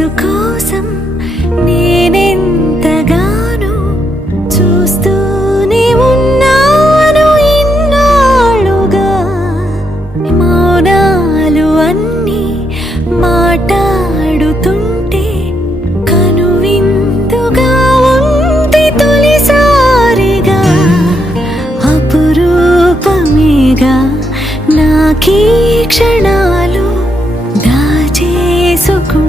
రోజు కోసం నేనెంతగానో చూస్తూనే ఉన్నాను ఇన్నాళ్ళుగా. మౌనాలు అన్నీ మాట్లాడుతుంటే కనువిందుగా ఉంది తొలిసారిగా. అపురూపమేగా నాకీ క్షణాలు, దాచేసుకుంటాను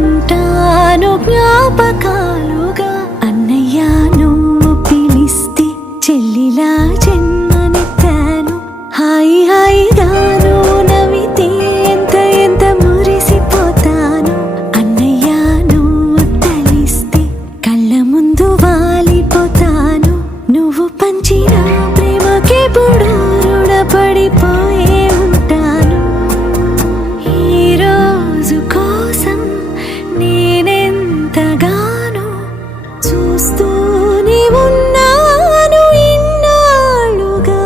జ్ఞాపకాలుగా. అన్నయ్య నువ్వు పిలిస్తే చెల్లిలా జన్మనెత్తాను. హాయి హాయిగాను నవ్వితే ఎంత ఎంత మురిసిపోతాను. అన్నయ్య నువ్వు తలిస్తే కళ్ళ ముందు వాలిపోతాను. నువ్వు పంచిన ప్రేమకెప్పుడు రుణపడిపోయే ఉంటాను. ఈ రోజు కోసం నేనెంతగానో చూస్తూనే ఉన్నాను ఇన్నాళ్ళుగా.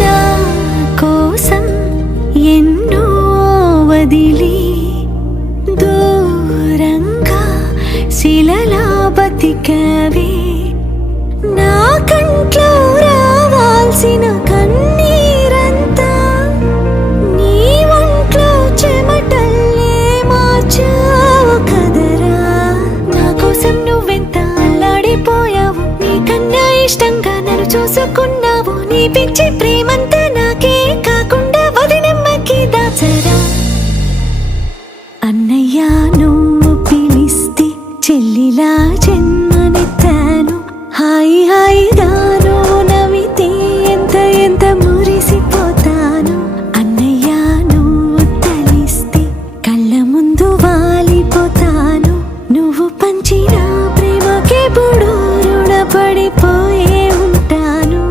నా కోసం ఎన్నో వదిలి దూరంగా శిలలా బతికావే. నా కంట్లో రావాల్సిన కన్నీరంతా నీ ఒంట్లో చెమటల్లే మార్చావు కదరా. నా కోసం నువ్వెంత అల్లాడిపోయావు, నీకన్నా ఇష్టంగా నన్ను చూసుకున్నావు. నీ పిచ్చి ప్రేమంతా నాకే కాకుండా వదినమ్మకి దాచరా. అన్నయ్య నువ్వు పిలిస్తే చెల్లిలా జన్మనెత్తాను. హాయి హాయిగాను నవ్వితే ఎంత ఎంత మురిసిపోతాను. అన్నయ్య నువ్వు తలిస్తే కళ్ళ ముందు వాలిపోతాను. నువ్వు పంచిన ప్రేమకెప్పుడు రుణపడిపోయే ఉంటాను.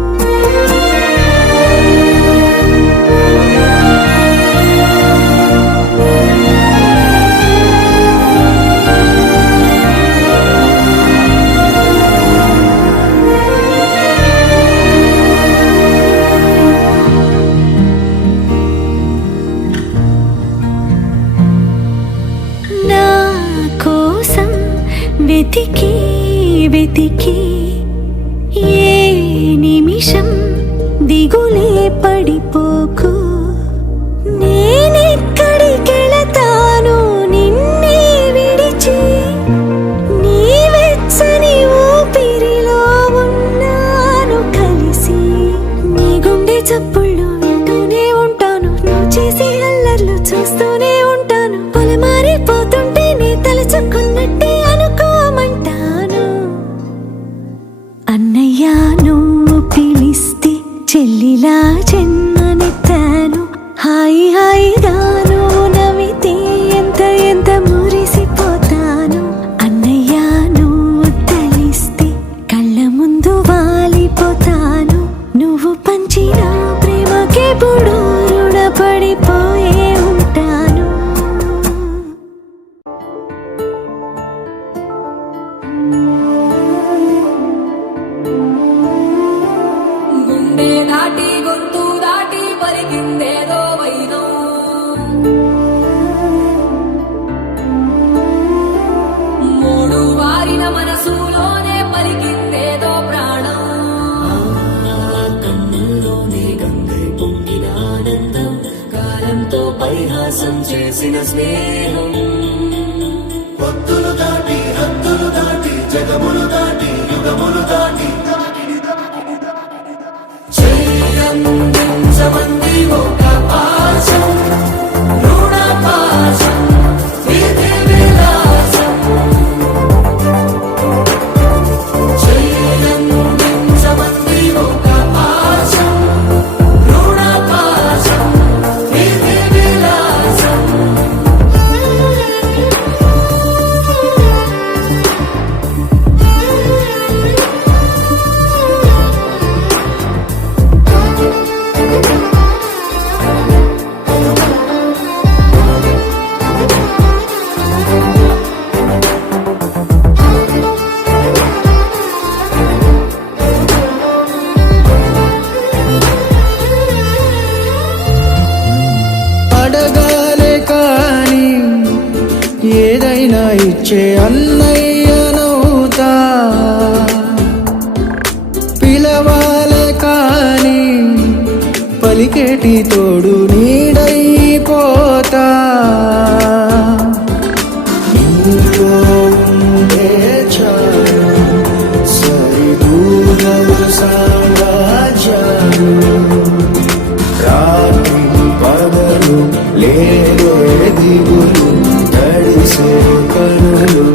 నా కోసం వెతికి వెతికి ఏ నిమిషం దిగులే పడిపోకు. నేనెక్కడికెళతాను నిన్నే విడిచి, నీ వెచ్చని ఊపిరిలో ఉన్నాను కలిసి. నీ గుండె చప్పుళ్ళు వింటూనే ఉంటాను, నువ్వు చేసే అల్లర్లు చూస్తూనే ఉంటాను. పొలమారిపోతుంటే నీ తలుచుకున్నట్టే అనుకోమంటాను. అన్నయ్య నువ్వు పిలిస్తే చెల్లిలా జన్మనెత్తాను. హాయి హాయిగాను నవ్వితే ఎంత ఎంత మురిసిపోతాను. అన్నయ్య నువ్వు తలిస్తే కళ్ళ ముందు వాలిపోతాను. నువ్వు పంచిన ప్రేమకెప్పుడు రుణపడిపోయే ఉంటాను. గుండె దాటి గొంతు దాటి పలికిందేదో వైనం. మూడు వారిన మనసులోనే పలికిందేదో ప్రాణం. కన్నుల్లోనే గంగై పొంగిన ఆనందం, కాలంతో పరిహాసం చేసిన స్నేహం. పొత్తులు దాటి హద్దులు దాటి జగములు దాటి యుగములు దాటి చెయ్యందించమంది ఒక పాశం, రుణ పాశం, విధి విలాసం. చెయ్యందించమంది ఒక పాశం, రుణ పాశం, విధి విలాసం. పిలిచే అన్నయ్యనవుతా, పిలవాలే కాని పలికేటి తోడు నీడైపోతా. నీలో ఉండే చాలు సరిదూగలు సామ్రాజ్యాలు, రాత్రి పగలు లేవే దిగులు, తడిసే కనులు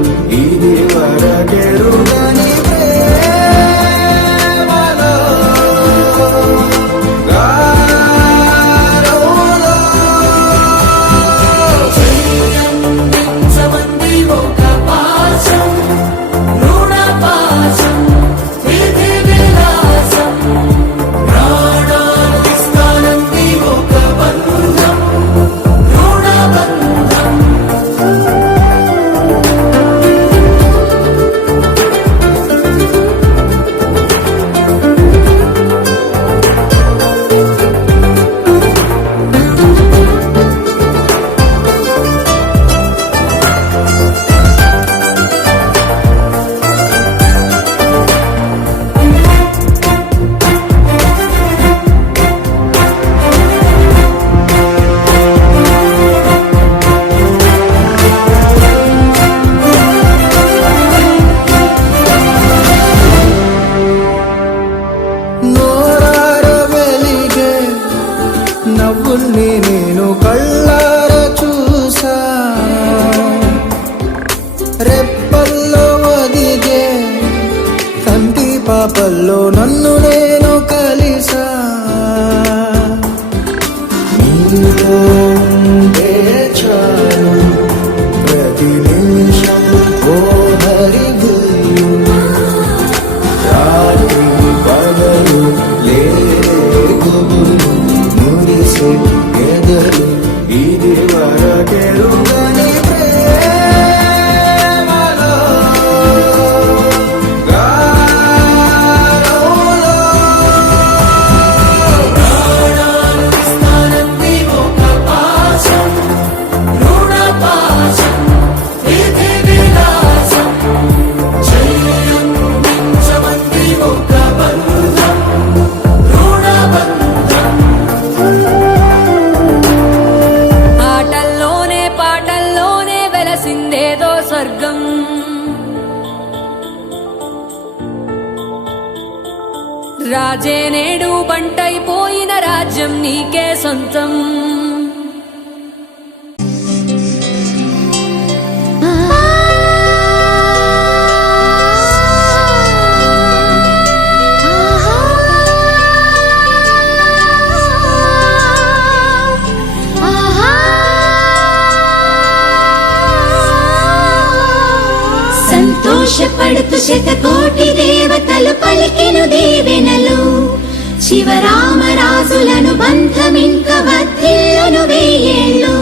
ఇది వరకెరుగని ప్రేమలో గారోలో. చెయ్యందించమంది ఒక పాశం, రుణ పాశం, విధి విలాసం. ప్రాణాలు ఇస్తానంది ఒక బంధం, రుణ బంధం. నోరార వెలిగే నవ్వుల్ని నేను కళ్ళార చూసా, రెప్పల్లో ఒదిగే కంటి పాపల్లో నన్ను నేను కలిసా. నీలో ఉండే చాలు ప్రతి నిమిషం ఓ హరిగులు, రాత్రి పగలు లేరే గుబులు, మురిసే ఎదలు ఇది వరకెరుగని ప్రేమలో గారోలో. ప్రాణాలు ఇస్తానంది ఒక పాశం, రుణ పాశం, విధి విలాసం. చెయ్యందించమంది ఒక బంధం, రుణ బంధం. ఆటల్లోనే పాటల్లోనే వెలసిందేదో స్వర్గం. రాజే నేడు బంటైపోయిన రాజ్యం నీకే సొంతం. సంతోషపడుతూ శతకోటి దేవతలు పలికెను దీవెనలు, శివరామరాజులను బంధమింక వర్ధిల్లును వెయ్యేళ్ళు.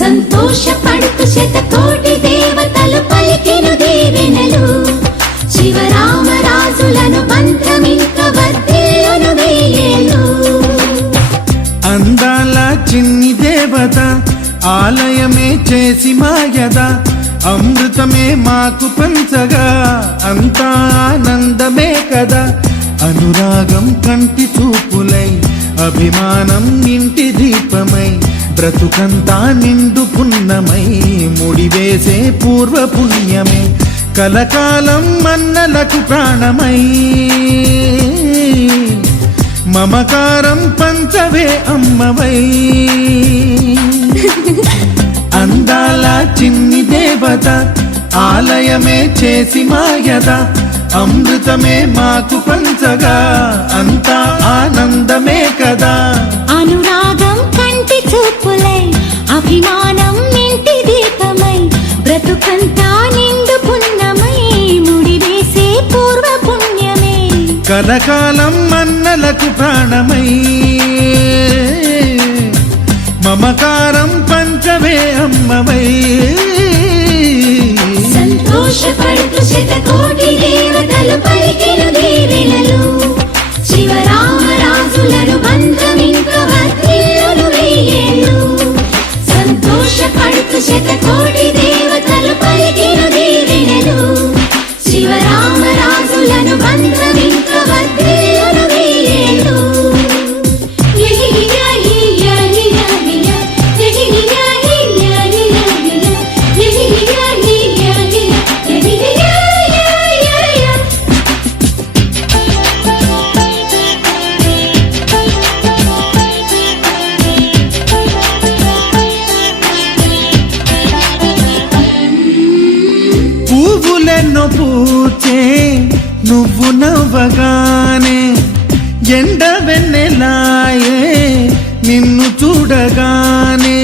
సంతోషపడుతూ శతకోటి దేవతలు పలికెను దీవెనలు, శివరామరాజులను బంధమింక వర్ధిల్లును వెయ్యేళ్ళు. అందాల చిన్ని దేవత ఆలయమే చేసి మాయద, అమృతమే మాకు పంచగా అంతా ఆనందమే కదా. అనురాగం కంటి చూపులై, అభిమానం ఇంటి దీపమై, బ్రతుకంతా నిండు పున్నమై, ముడివేసే పూర్వ పుణ్యమే కలకాలం మన్నలకు ప్రాణమై. మమకారం పంచవే అమ్మవై. అందాల చిన్ని దేవత ఆలయమే చేసి మాయద, అమృతమే మాకు పంచగా అంతా ఆనందమే కదా. అనురాగం కంటి చూపులై, అభిమానం ఇంటి దీపమై, బ్రతుకంతా నిండు పున్నమై, ముడివేసే పూర్వ పుణ్యమే కలకాలం మన్నలకు ప్రాణమై. మమకారం పంచవే అమ్మవై. సంతోషపడుతూ శతకోటి దేవతలు పలికెను దీవెనలు, శివరామరాజులను బంధమింక వర్ధిల్లును వెయ్యేళ్ళు. సంతోషపడుతూ శతకోటి దేవతలు పలికెను చూడగానే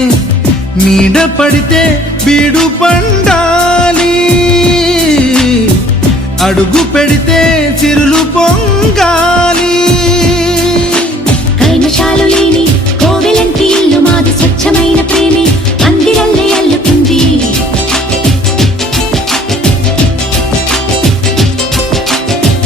నీడ పడితే బీడు పండాలి, అడుగు పెడితే చిరులు పొంగాలి. కల్మషాలు లేని కోవెలంటి ఇల్లు మాది, స్వచ్ఛమైన ప్రేమే అందిరల్లే అల్లుతుంది.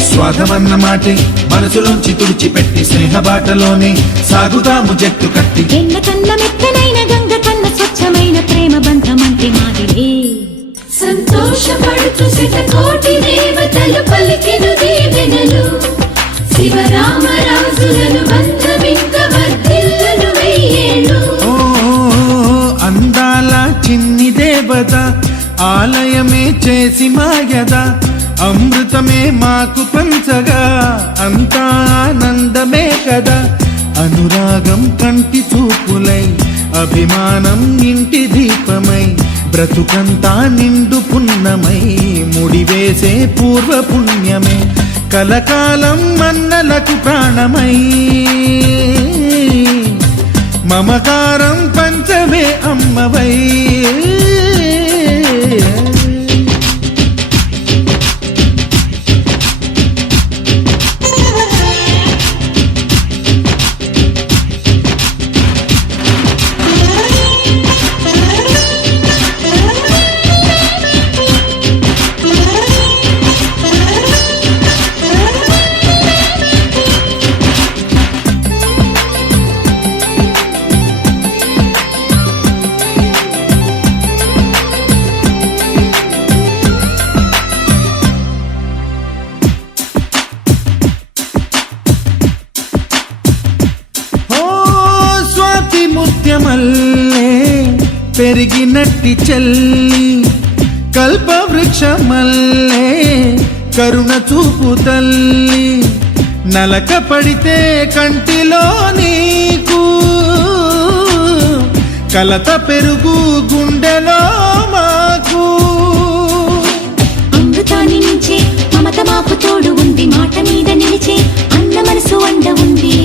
స్వార్థమన్న మాటే మనసులోంచి తుడిచిపెట్టి స్నేహబాటలోనే సాగుతాము జట్టు కట్టి. ఎన్న కన్న మెత్తనైన గంగ కన్న స్వచ్ఛమైన ప్రేమ బంధం అంటే మాదిలే. సంతోషపడుతూ శతకోటి దేవతలు పలికెను దీవెనలు, శివరామరాజులను బంధమింక వర్ధిల్లును వెయ్యేళ్ళు. ఓ అందాల చిన్ని దేవత ఆలయమే చేసి మాయద, అమృతమే మాకు పంచగా అంతా ఆనందమే కదా. అనురాగం కంటి చూపులై, అభిమానం ఇంటి దీపమై, బ్రతుకంతా నిండు పున్నమై, ముడివేసే పూర్వ పుణ్యమే కలకాలం మన్నలకు ప్రాణమై. మమకారం పంచమే అమ్మవై. ముత్యమల్లే పెరిగినట్టి చెల్లి, కల్పవృక్షమల్లే కరుణ చూపు తల్లి. నలక పడితే కంటిలో నీకు కలత పెరుగు గుండెలో మాకు. అమృతాన్ని నుంచే మమత మాకు తోడు ఉంది, మాట మీద నిలిచే అన్న మనసు అండ ఉంది.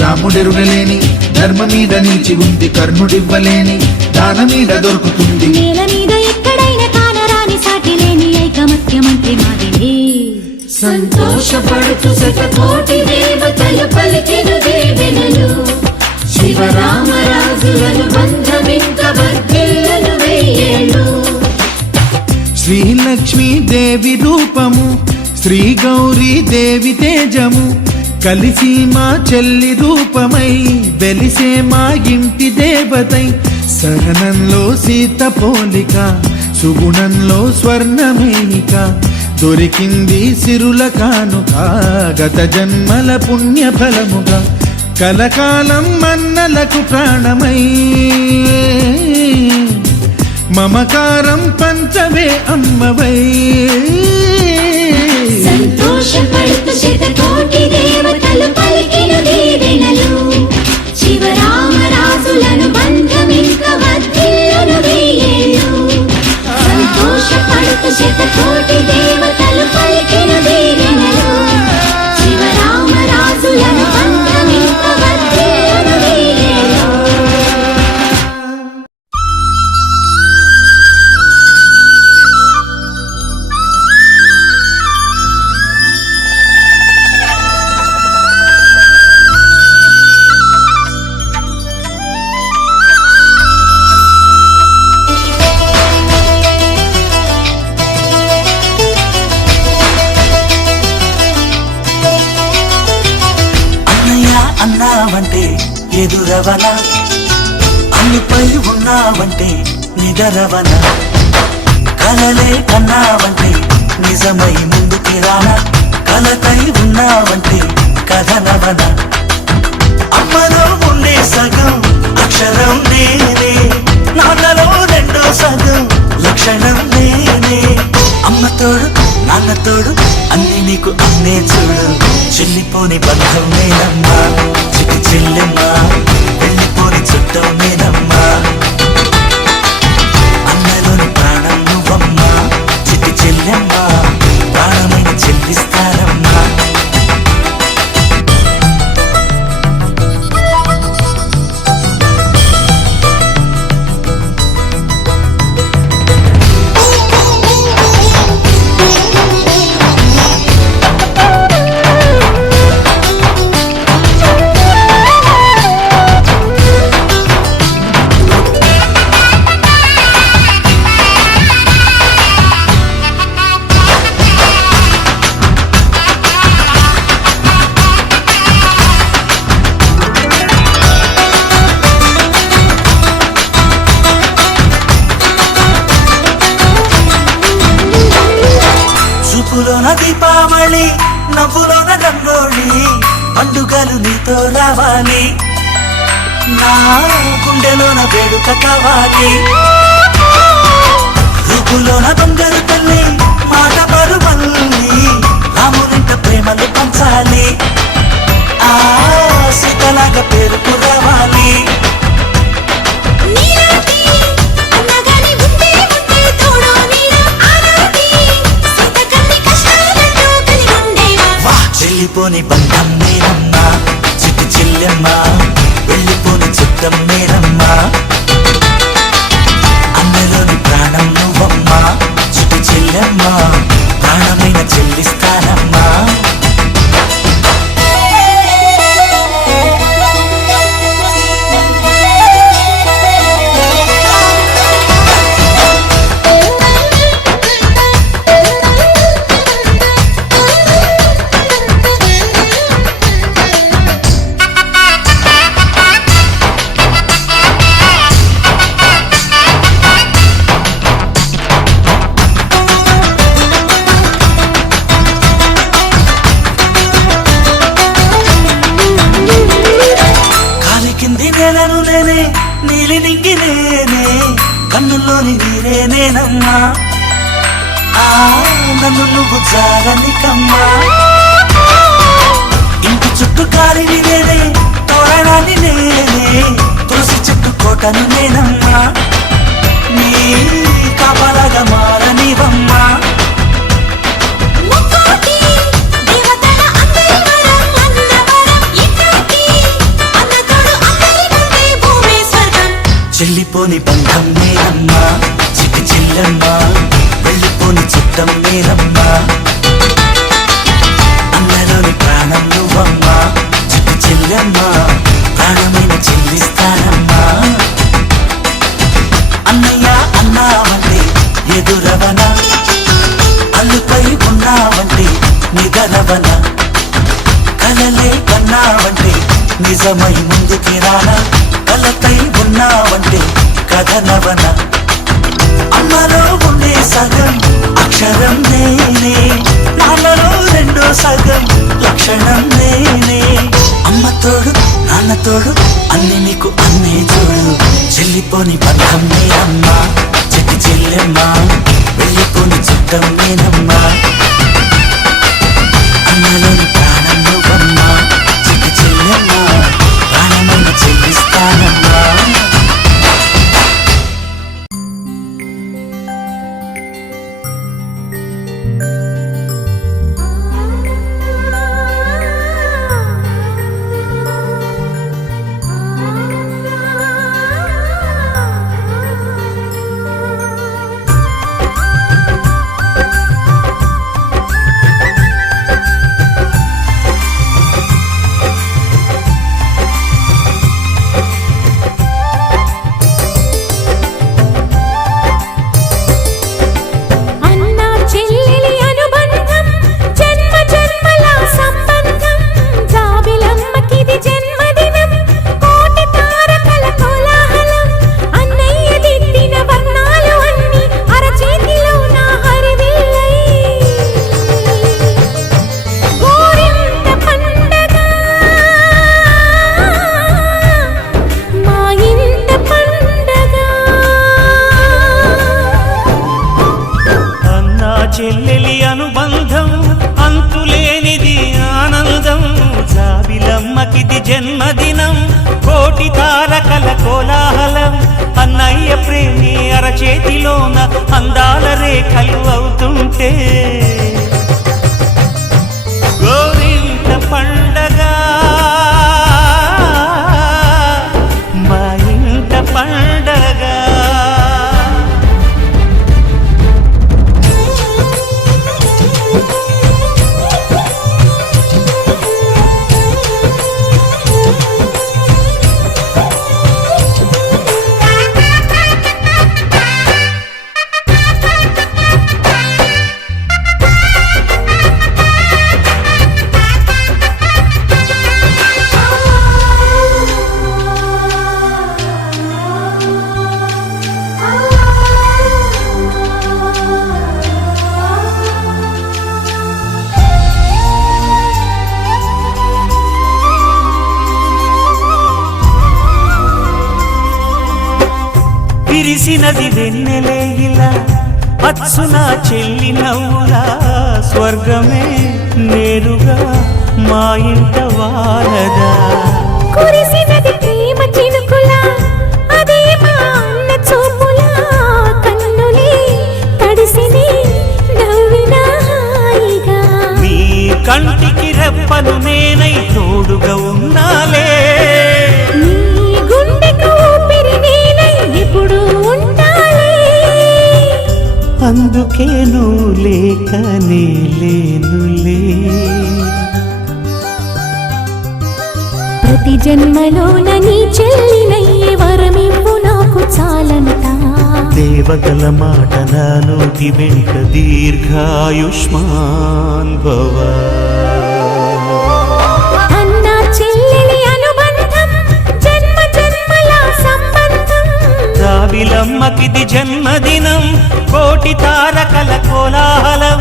రాముడెరుగలేని ధర్మ మీద నిలిచి ఉంది, కర్ణుడివ్వలేని దాన మీద దొరుకుతుంది. నేల మీద ఎక్కడైనా కానరాని సాటి లేని ఐకమత్యమంటే మాదిలే. సంతోషపడుతూ శతకోటి దేవతలు పలికెను దీవెనలు, శివరామరాజులను బంధమింక వర్ధిల్లును వెయ్యేళ్ళు. శ్రీలక్ష్మీ దేవి రూపము, శ్రీ గౌరీ దేవి తేజము, కలిసి మా చెల్లి రూపమై వెలిసే మా ఇంటి దేవతై. సహనంలో సీత పోలిక, సుగుణంలో స్వర్ణమేనిక, దొరికింది సిరుల కానుక గత జన్మల పుణ్య ఫలముగా. కలకాలం మన్నలకు ప్రాణమై, మమకారం పంచవే అమ్మవై. సంతోషపడుతూ శతకోటి దేవతలు పలికెను దీవెనలు, శివరామరాజులను బంధమింక వర్ధిల్లును వెయ్యేళ్ళు. సంతోషపడుతూ శతకోటి దేవతలు పలికెను దీవెనలు, శివరామరాజులను బంధమింక వర్ధిల్లును వెయ్యేళ్ళు. అన్నావంటే ఎదురవనా, అన్నిపై ఉన్నావంటే నిదరవనా, కలలే కన్నావంటే నిజమై ముందుకి రానా, కలతై ఉన్నావంటే కథనవనా. అమ్మలో ఉండే సగం అక్షరం నేనే, నాన్నలో రెండో సగం లక్షణం నేనే. అమ్మ తోడు నాన్న తోడు అన్ని నీకు అన్నే చూడు, చెల్లిపోని బంధం నేనమ్మా, చిటి చెల్లెమ్మా, వెళ్ళిపోని చుట్టం నేనమ్మా. అన్నలోని ప్రాణం నువ్వమ్మా, చిటి చెల్లెమ్మా, ప్రాణమైన చెల్లిస్తారమ్మా. రంగవల్లి నవ్వులోన రంగోళి పండుగలు నీతో రావాలి నా గుండెలోన వేడుక కావాలి రూపులోన బంగారు తల్లి మాట పరుమల్లి రామునింట ప్రేమలు పంచాలి ఆ సీతలాగా పేరుకు రావాలి నీలాంటి అన్నగాని ఉంటే ఉంటే తోడు నీడ ఆనాటి సీత కన్ని కష్టాలతో కలిగి ఉండేవా వా చెల్లిపోని బంధం నేనమ్మా చిట్టి చెల్లెమ్మ వెళ్ళిపోని చిత్తం నేనమ్మా అన్నలోని ప్రాణం నువ్వమ్మా చిట్టి చెల్లెమ్మ ప్రాణమైన చెల్లిస్తానమ్మా నేలను నేనే నీలి నింగి నేనే కన్నుల్లోని నీరే నేనమ్మా ఆ నన్ను నువ్వు జారనికమ్మా ఇంటి చుట్టూ కాలిని నేనే తోరణాన్ని నేనే తులసి చెట్టు కోటను నేనమ్మా నీ కాపలాగా మారనివమ్మా ముక్కోటి దేవతల అందరి వరం అన్నవరం ఇట్లాంటి అన్నతోడు అందరికంటే భూమి స్వర్గం చెల్లిపోని బంధం నేనమ్మా చిట్టి చెల్లెమ్మా వెళ్ళిపోని చిత్తం నేనమ్మా అన్నలోని ప్రాణం నువ్వమ్మా చిట్టి చెల్లెమ్మా ప్రాణమైన చెల్లిస్తానమ్మా అన్నయ్య అన్నావంటే ఎదురవన అల్లుపై ఉన్నావంటే నిదరవన కలలే కన్నావంటే నిజమై ముందుకి రానా కలకై ఉన్నావంటే కథనవన అమ్మలో ఉండే సగం అక్షరం నేనే నాన్నలో రెండో సగం లక్షణం నేనే అమ్మ తోడు నాన్న తోడు అన్ని నీకు అన్నే చూడు చెల్లిపోని బంధం నేనమ్మా చెట్టి చెల్లెమ్మా వెళ్ళిపోని చుట్టం నేనమ్మా అన్నలోని ప్రాణం నువ్వమ్మా చెట్టి చెల్లెమ్మా ప్రాణమైన చెల్లిస్తానమ్మా అన్నా చెల్లెలి అనుబంధం జన్మ జన్మల సంబంధం జాబిలమ్మకిది జన్మదినం కోటి తారకల కోలాహలం అన్నయ్య దిద్దిన వర్ణాలు అన్ని అరచేతిలో నా హరివిల్లై గోరింట పండగ మా ఇంట పండగ అన్నా చెల్లెలి అనుబంధం అంతులేనిది ఆనందం జాబిలమ్మకిది జన్మదినం కోటి తారకల కోలాహలం అన్నయ్య ప్రేమి అరచేతిలోన అందాల రేఖలు అవుతుంటే గోరింట పండగ మా ఇంట పండగ విరిసినది వెన్నెలే ఇలా అచ్చున చెల్లి నవ్వులా స్వర్గమే నేరుగా మా ఇంట వాలదా కురిసినది ప్రేమ చినుకులా అదే మా అన్న చూపులా కన్నులే తడిసిని నవ్వినా హాయిగా నీ కంటికి రెప్పను నేనై తోడుగా ఉన్నాలే నీ గుండెకు ఊపిరి నేనై ఎప్పుడు ఉంటాలే అందుకే నువ్వు లేక నే లేనులే ప్రతి జన్మలోన నీ చెల్లినయ్యే వరమివ్వు నాకు చాలంతా దేవతల మాట నా నోటి వెంట దీర్ఘాయుష్మాన్ భవ అన్న చెల్లెలి అనుబంధం జన్మ జన్మల సంబంధం రావిలమ్మకిది జన్మదినం కోటి తారకల కోలాహలం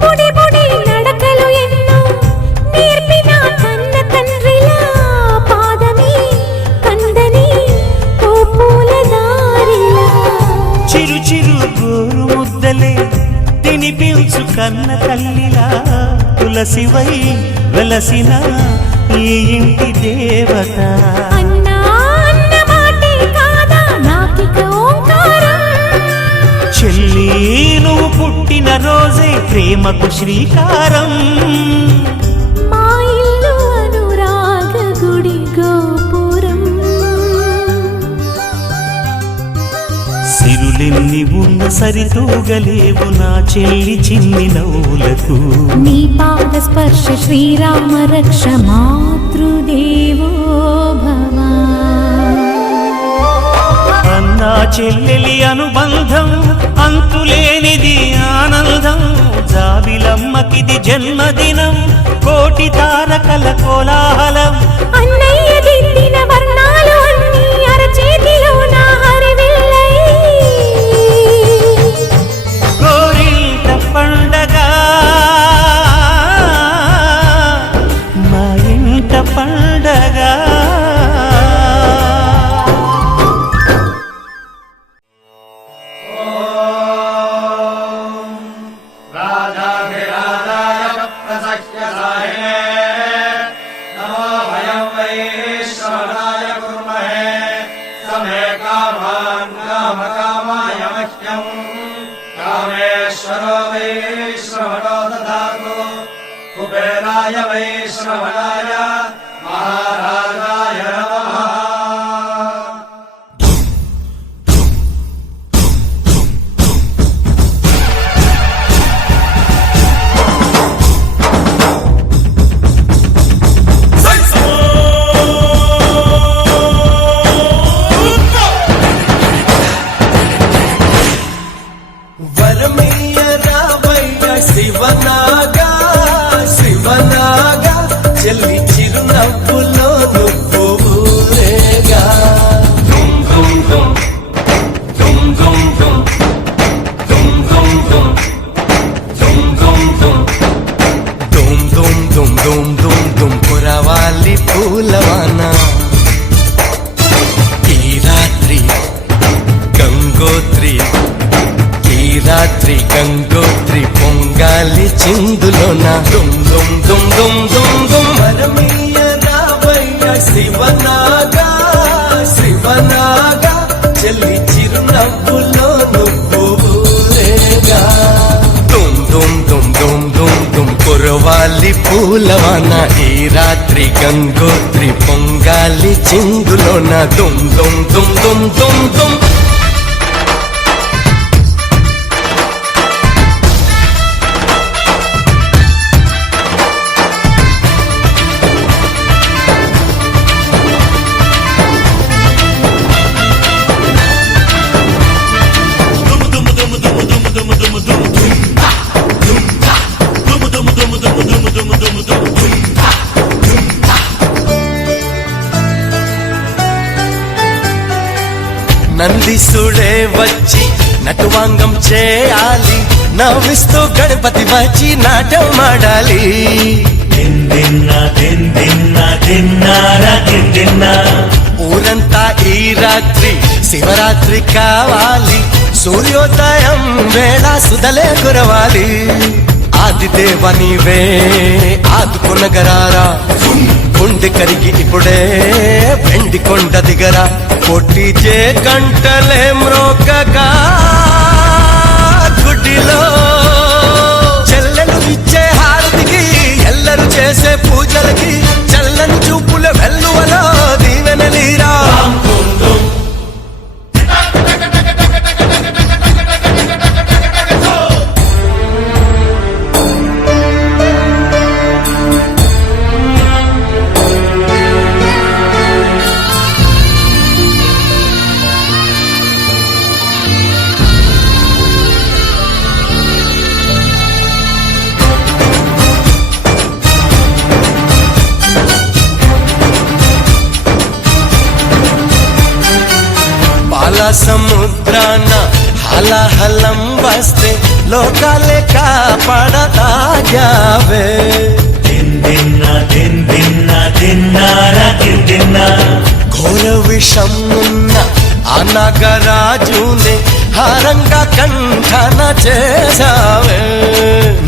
బుడి బుడి నడకలు ఎన్నో నేర్పిన కన్న తండ్రిలా పాదమే కందని ఓ పూల దారిలా చిరు చిరు గోరు ముద్దలే తినిపించు కన్న తల్లిలా తులసివై వెలసిన ఈ ఇంటి దేవత అన్నా అన్న మాటే కాదా నాకిక ఓంకారం చెల్లి నువ్వు పుట్టిన రోజే ప్రేమకు శ్రీకారం మా ఇల్లు అనురాగ గుడి గోపురం సిరులెన్ని ఉన్న సరితూగలేవు నా చెల్లి చిన్ని నవ్వులకు నీ పాద స్పర్శ శ్రీరామ రక్ష మాతృదేవో భవ అన్నా చెల్లెలి అనుబంధం అంతులేనిది ఆనందం జాబిలమ్మకిది జన్మదినం కోటి తారకల కోలాహలం అన్నయ్య దిద్దిన వర్ణాలు అన్నీ అరచేతిలో నా హరివిల్లై గోరింట పండగ మా ఇంట పండగ राजाधिराजाय प्रसह्य साहिने नमो भयं वैश्रवणाय कुर्महे समे कामान् कामकामाय मह्यं कामेश्वरो वैश्रवणो ददातु कुबेराय वैश्रवणाय महाराजाय नमः వరమయ్య రావయ్య శివనాగా శివనాగా చెల్లి చిరునవ్వులో నువ్వు ఊరేగా దుమ్ దుమ్ దుమ్ దుమ్ దుమ్ దుమ్ దుమ్ దుమ్ దుమ్ దుమ్ దుమ్ దుమ్ దుమ్ దుమ్ దుమ్ దుమ్ దుమ్ దుమ్ పురవాలి పూలవాన ఈ రాత్రి గంగోత్రి ఈ రాత్రి గంగోత్రి పొంగాలి చిందులోన దుమ్ దుమ్ దుమ్ దుమ్ దుమ్ దుమ్ వరమయ్య రావయ్య శివనాగా శివనాగా చెల్లి చిరునవ్వులో నువ్వు ఊరేగా దుమ్ దుమ్ దుమ్ దుమ్ దుమ్ దుమ్ కురవాలి పూలవాన ఈ రాత్రి గంగోత్రి పొంగాలి చిందులోన దుమ్ దుమ్ దుమ్ దుమ్ దుమ్ దుమ్ నందిసుడే వచ్చి నటువాంగం చేయాలి, నవ్విస్తూ గణపతి వచ్చి నాట్యమాడాలి. ఊరంతా ఈ రాత్రి శివరాత్రి కావాలి, సూర్యోదయం వేళ సుధలే కురవాలి. ఆదిదేవ నీవే ఆదుకొనగరారా, గుండె కరిగి ఇప్పుడే వెండి కొండ దిగరా. పొట్టి చే గంటలే మ్రోకగా గుడిలో చెల్లెలు ఇచ్చే హారతికి, ఎల్లరు చేసే పూజలకి చల్లని చూపుల వెల్లువలో దీవెనలీరా. సముద్రాన హలహలం వస్తే లోకాలే కాపాడతాయావే. ఘోర విషం ఉన్న ఆ నాగరాజునే హారంగా కంఠన చేసావే.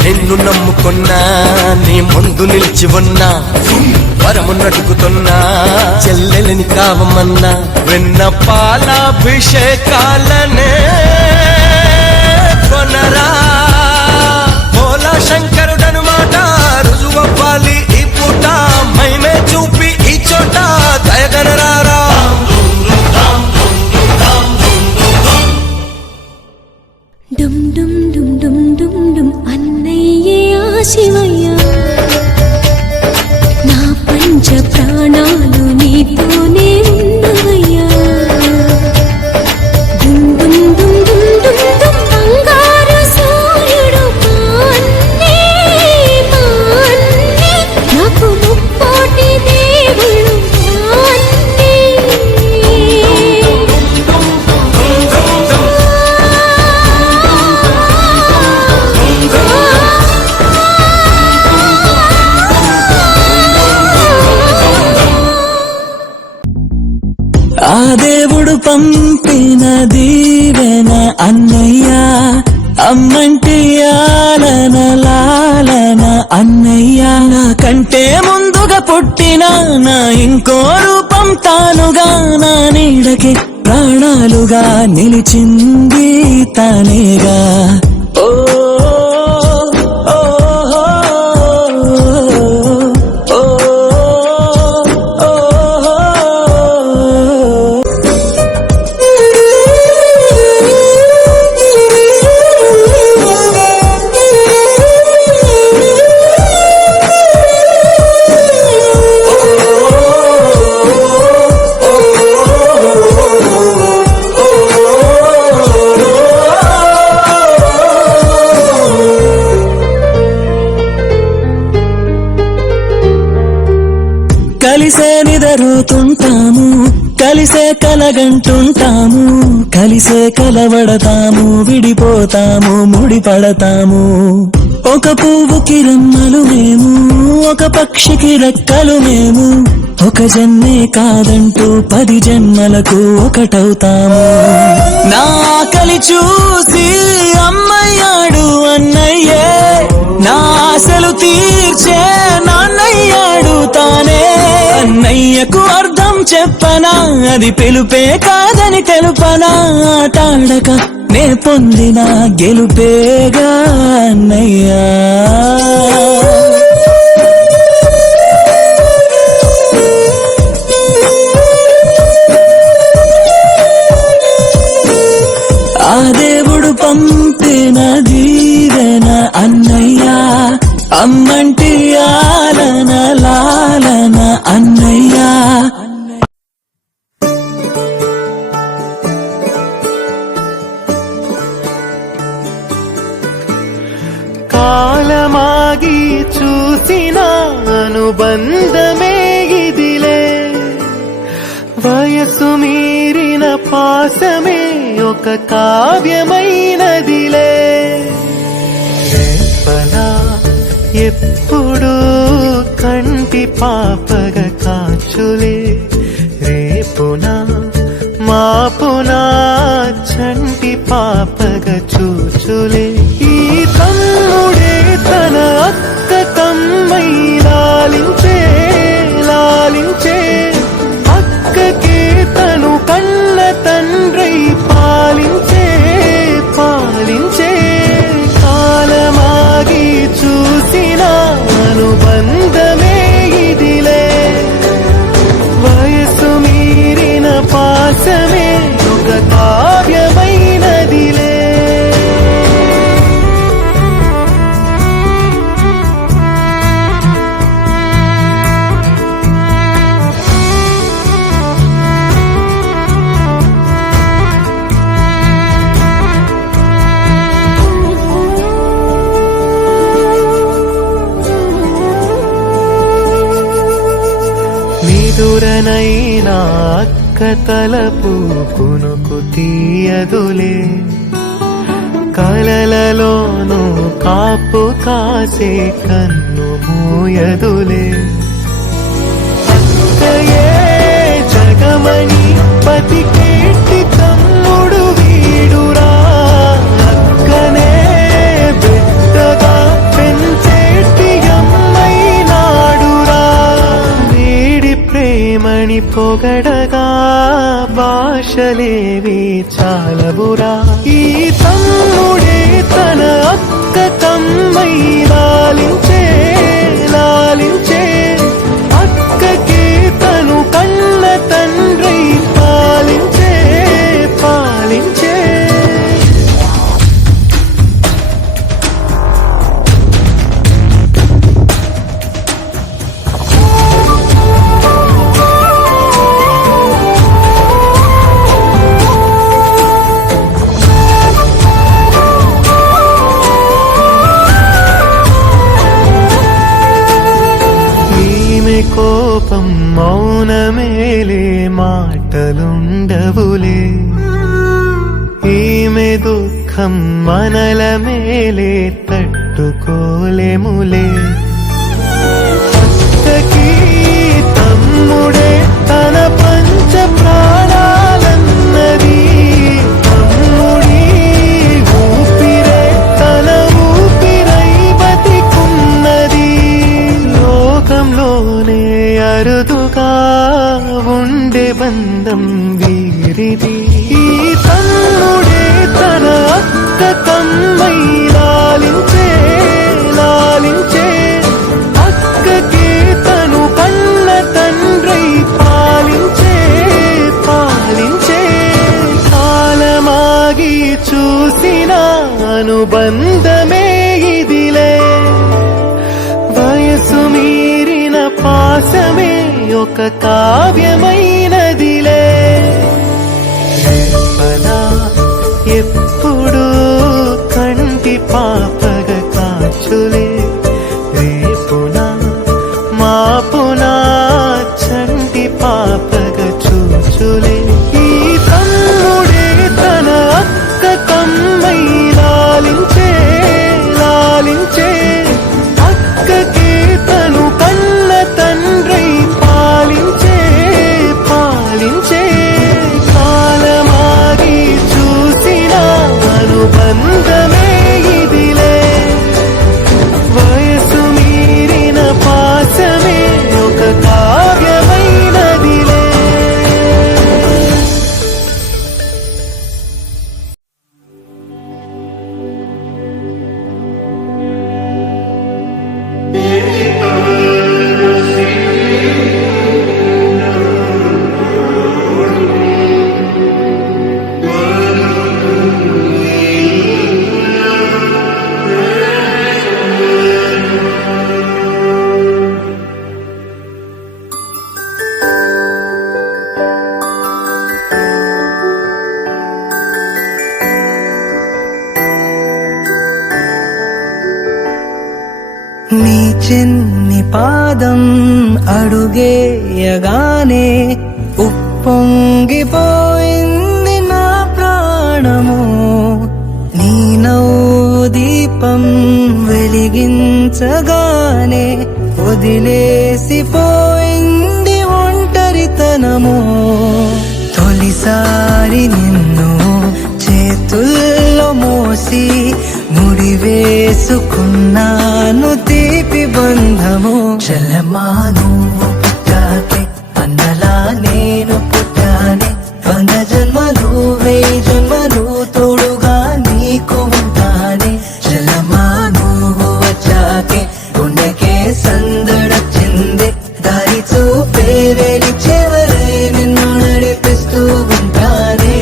నిన్ను నమ్ముకున్నా నీ ముందు నిలిచి ఉన్నా, వరమున్నడుగుతున్నా చెల్లెలిని కావమన్నా. వెన్న పాలాభిషేకాలనే కొనరా, భోలా శంకరుడను మాట రుజువవ్వాలి ఈ పూట. మైమే చూపి ఈ చోట దయగనరారా. డుమ్ డుమ్ డుమ్ డుమ్ డుమ్ డుమ్ అన్నయ్యే ఆ శివయ్య, నా పంచ ప్రాణాలు నీతోనే ఉన్నవయ్యా. డుమ్ డుమ్ డుమ్ డుమ్ డుమ్ డుమ్ బంగారు సూర్యుడు మా అన్నే, నాకు ముక్కోటి దేవుళ్ళు మా అన్నే. ఆ దేవుడు పంపిన దీవెన అన్నయ్య, అమ్మంటి ఆలన లాలన అన్నయ్య. నాకంటే ముందుగా పుట్టిన నా ఇంకో రూపం తానుగా, నా నీడకి ప్రాణాలుగా నిలిచింది తానేగా. ఓ ఓ కలిసే నిదరుతుంటాము, కలిసే కలగంటుంటాము, కలిసే కలవడతాము, విడిపోతాము, ముడిపడతాము. ఒక పువ్వుకి రెమ్మలు మేము, ఒక పక్షికి రెక్కలు మేము, ఒక జన్మే కాదంటూ 10 జన్మలకు ఒకటవుతాము. నా కలి చూసి అమ్మయ్యాడు అన్నయ్యే, నా ఆశలు తీర్చే నాన్నయ్యాడు తానే. అన్నయ్యకు అర్థం చెప్పనా, అది పిలుపే కాదని తెలుపనా. ఆటాడక నే పొందిన గెలుపేగా అన్నయ్యా. ఆ దేవుడు పంపిన దీవెన అన్నయ్య, అమ్మంటి ఆలన లాలన అన్నయ్య. కాలమాగి చూసిన అనుబంధమే ఇదిలే, వయసు మీరిన పాసమే ఒక కావ్యమైనదిలే రేపలా ఎప్పుడు కంటి పాపగ కాచులే రేపునా మాపునా చంటి పాపగ చూచులే ఈ తమ్ముడే తన అక్క తమ్మై లాలించే లాలించే అక్కకే తను కన్న తండ్రై పాలించే పాలించే కాలమాగి చూసిన అనుబంధమే ఇదిలే వయసు మీరిన పాసమే ఒక కావ్యమైనదిలే నిదురనైనా అక్క తలపు కునుకు తీయదులే కలలలోనూ కాపు కాసే కన్ను మూయదులే అక్కయే జగమణి పతికేటి తమ్ముడు వీడురా అక్కనే బిడ్డగా పెంచేటి అమ్మైనాడురా వీడి ప్రేమని పొగడగా భాషలేవి చాలవురా ఈ తమ్ముడే తన అక్క తమ్మై లాలించే లాలించే అక్కకే తను కన్న తండ్రై పాలించే పాలించే కోపం మౌనమేలే మాటలుండవులే ఈమె దుఃఖం మనల మేలే తట్టుకోలేములే అక్కకి తమ్ముడే తన పంచ ప్రాణాలన్నది తమ్ముడి ఊపిరే తన ఊపిరై బతికున్నది లోకంలోనే అరుదుగా ఉండే బంధం వీరిది ఈ తమ్ముడే తన అక్క తమ్మై లాలించే లాలించే అక్కకే తను కన్న తండ్రై పాలించే పాలించే కాలమాగి చూసిన అనుబంధమే ఇదిలే వయసు మీరిన పాసమే ఒక కావ్యమైనదిలే రేపలా ఎప్పుడు కంటి పాపగ కాచులే రేపునా మాపునా చంటి పాపగ చూచులే ఈ తమ్ముడే తన అక్క తమ్మై లాలించే లాలించే అక్కకే తను కన్న తండ్రై పాలించే పాలించే కాలమాగి చూసిన అనుబంధమే ఇదిలే వయసు మీరిన పాసమే ఒక కావ్యమైనదిలే నీ చిన్ని పాదం అడుగేయగానే ఉప్పొంగిపోయింది నా ప్రాణం దీపం వెలిగించగానే వదిలేసిపోయింది ఒంటరితనము తొలిసారి నిన్ను చేతుల్లో మోసి ముడివేసుకున్నాను తీపి బంధము చలమా నువ్వు పుట్టాకే అన్నలా నేను పుట్టానే 100 జన్మలు 1000 జన్మలు తోడుగా నీకు ఉంటానే చలమా నువ్వు వచ్చాకే గుండెకే సందడొచ్చింది దారి చూపే వెలి చివరై నిన్ను నడిపిస్తూ ఉంటానే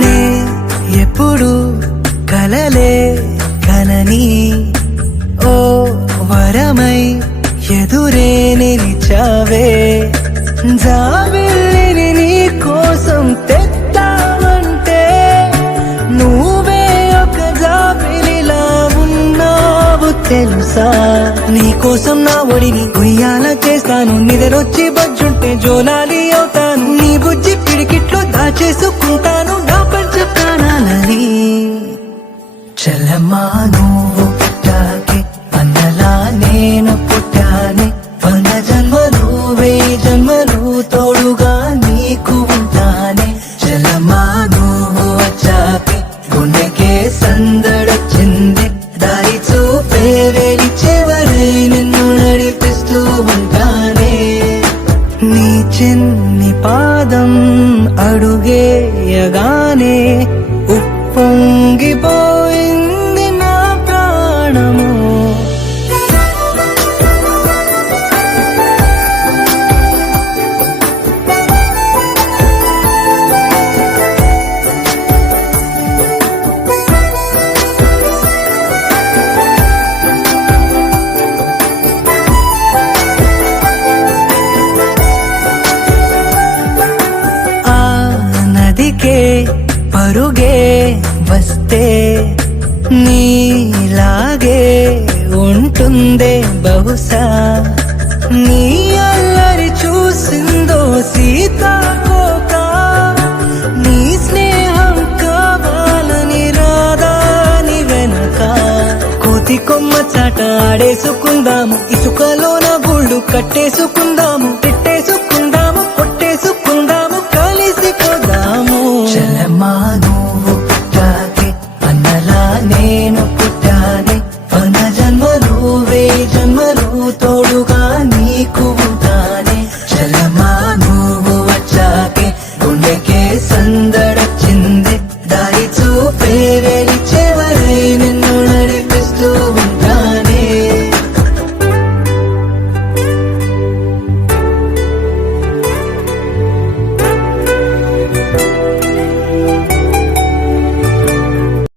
నే ఎప్పుడు కలలే కనని ఓ వరమై ఎదురే నిలిచావే జాబిల్లిని నీ కోసం తెద్దామంటే నువ్వే ఒక జాబిలిలా ఉన్నావు తెలుసా నీ కోసం నా ఒడిని ఉయ్యాల చేస్తాను నిద్రొచ్చి బజ్జుంటే జోలాలి అవుతాను నీ బుజ్జి పిడికిట్లో దాచేసుకుంటాను నా పంచ ప్రాణాలని చలమా నువ్వు పుట్టాకే అన్నలా నేను పుట్టానే 100 జన్మలు 1000 జన్మలు తోడుగా నీకు ఉంటానే చలమా నువ్వు వచ్చాకే గుండెకే సందడొచ్చింది దారి చూపే వెలి చివరై నిన్ను నడిపిస్తూ ఉంటానే నీ చిన్ని పాదం అడుగేయగానే ఉప్పొంగిపోయింది నా ప్రాణము ఆ నదికే పరుగే వస్తే నీలాగే ఉంటుందే బహుశా నీ అల్లరి చూసిందో సీతాకోక నీ స్నేహం కావాలని రాదాని వెనక కోతి కొమ్మ చాట ఆడేసుకుందాము ఇసుకలోన గుళ్ళు కట్టేసుకుందాము